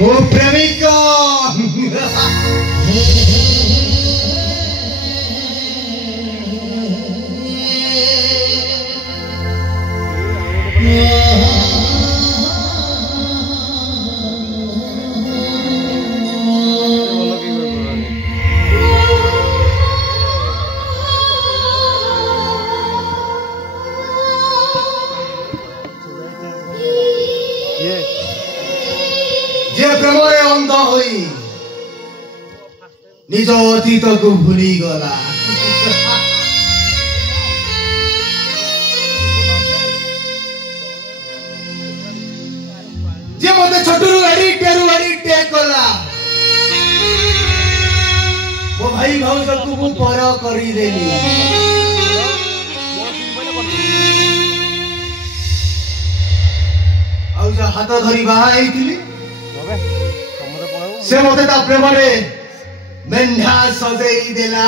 Mo premiko. जे प्रेमरे अंध होई निज अतीत को भूली गला जे मते छोटरू एडिक्ट कला वो भाई भाऊ सबको पर करी देली आउ जा हाथ धरी बाहा आइतिली से मते ता प्रेम रे मेंढा सजेई देला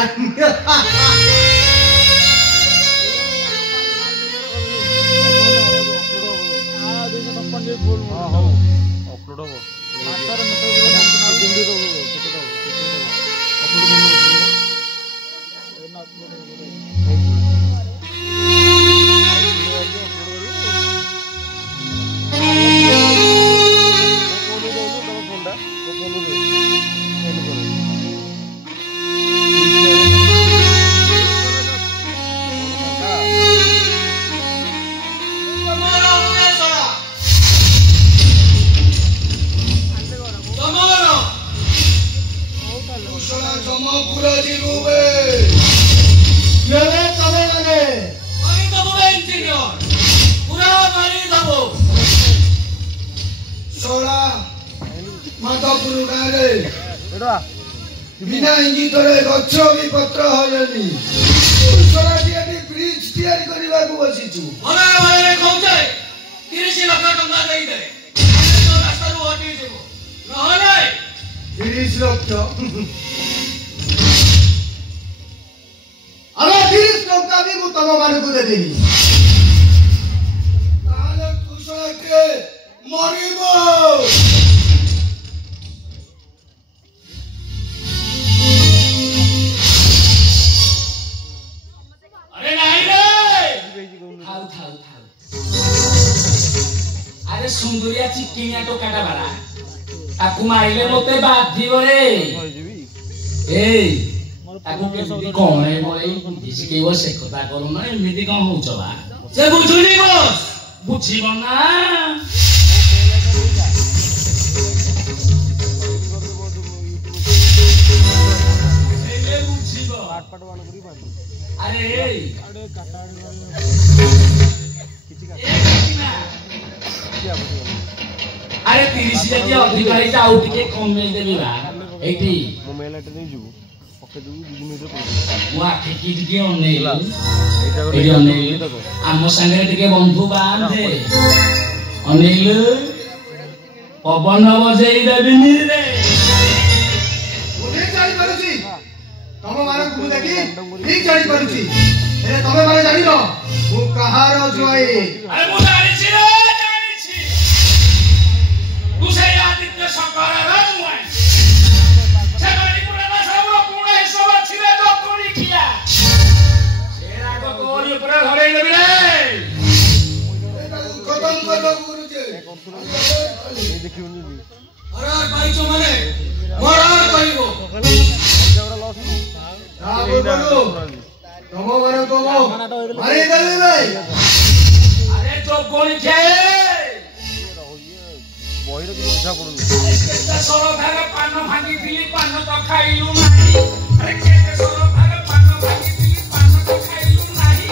बिना इंगित गछ भी पत्र हयनी ब्रिज तैयारी करबा को बसिछु भला भले कहउछे 30 लाख टका देई दे तो रास्ता रो हटी जेबो नहले 30 लाख अरे 30 टका भी मु तम मान को दे देनी ताले कुशल के मरिबो अरे सुंदरिया चिकिनिया टोकाटा बाला ताकू मारिले मते बाधी रे ए ताकू के कोणे बोले दिसी के वो से कथा करू ना एमिति कोन होउछ बा से बुझुनी बस बुझिबो ना सेले बुझिबो पाट वाला करी बात अरे अरे काटा अरे 30 जति अधिक है आउ टिके कमे देबी बा एटी मोबाइल एटे नै जु पके दु 2 मिनिट पर वा की टिके ओने एटी ओने आम संगे टिके बंधु बांधे अनिल पवन बजेई देबिनी रे ओने जाई करूची तम माने को देखी ठीक जाई करूची ए तमे माने जानि न मु कहार जुआई अरे मु जानि छी रे आदित्य शंकर राजुआई सेगनी पुराना सबरो पुणे सब छिरे तो कोरी किया सेरा को कोरी ऊपर घरे देबी रे खत्म कर दो गुरुजी ए देखियो नी अरे भाई जो माने मरार कहिबो जवरा लॉस हां बोलो तमो माने को मारी देबी भाई अरे जो कोरी के बहिर कि बुझा पडु केते सरो भाग पान भांगी दिली पान तो खाइलु नाही अरे केते सरो भाग पान भांगी दिली पान तो खाइलु नाही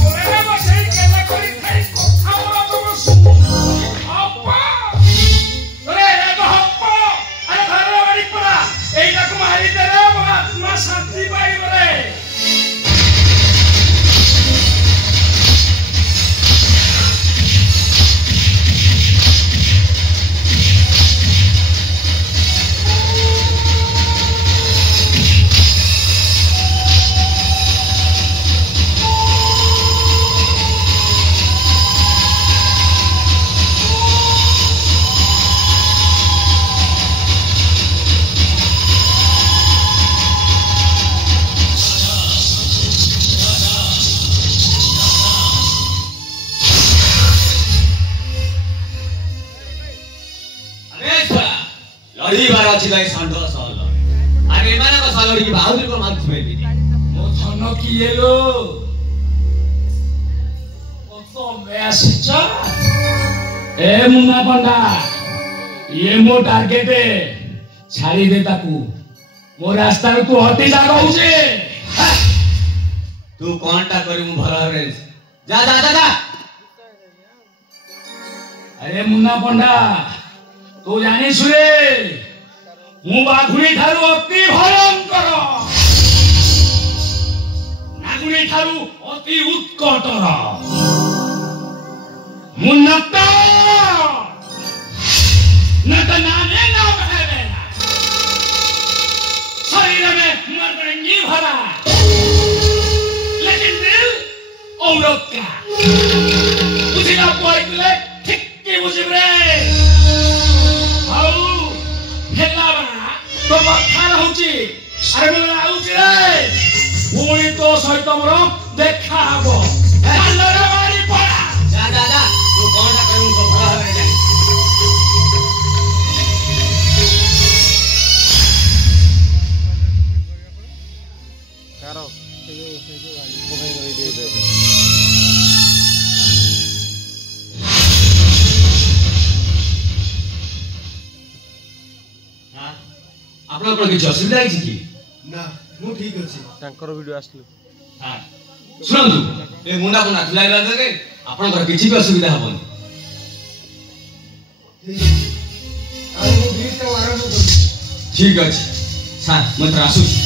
मोरे बसे केला करी खाइ हमरा तो सुन अप्पा अरे ए तो अप्पा अरे घर वाली परा एटा को मारी दे रे आत्मा शांति पाइब रे ଆସିଲା ଏ ଷଣ୍ଢ ସହଲ ଆରେ ଏମାନଙ୍କ ସହଲରେ କି ବାହୁରି କଣ ମାଗୁଥିବେ ମୋ ଧନ କିଏ ଲୋ କତ ମେସିଚ ଏ ମୁନା ପଣ୍ଡା ये मो टार्गेट छाड़ी दे ताकू मो रास्ता तू हटी जा कहूचे तू कोनटा करी मु भला रे जा जा जा जा अरे मुन्ना पंडा तू जानी सुरे मु बाघुणी ठारू अति भयंकर नागुणी ठारू अति उत्कटर मुन्ना न तो नाने ना बहेला शरीर में मरंगी भरा लेकिन दिल औरत का बुझिला पड़ले ठीक के बुझबरे हाउ हेला बना तो मथा रहउची अरे बोला आउची रे पुणी तो सहित मोर देखा हबो कालर मारी पड़ा जा जा जा तू कोनटा करू तो भला रे जाई आपन किछ असुविधा है कि ना मु ठीक अछि तांकर वीडियो आसलु हां सुनंतु ए मुंडा को नाचलाई लागे आपन घर किछ भी असुविधा हबन ठीक अछि आ मु 20 टा आरंभ करू ठीक अछि सा मत रासु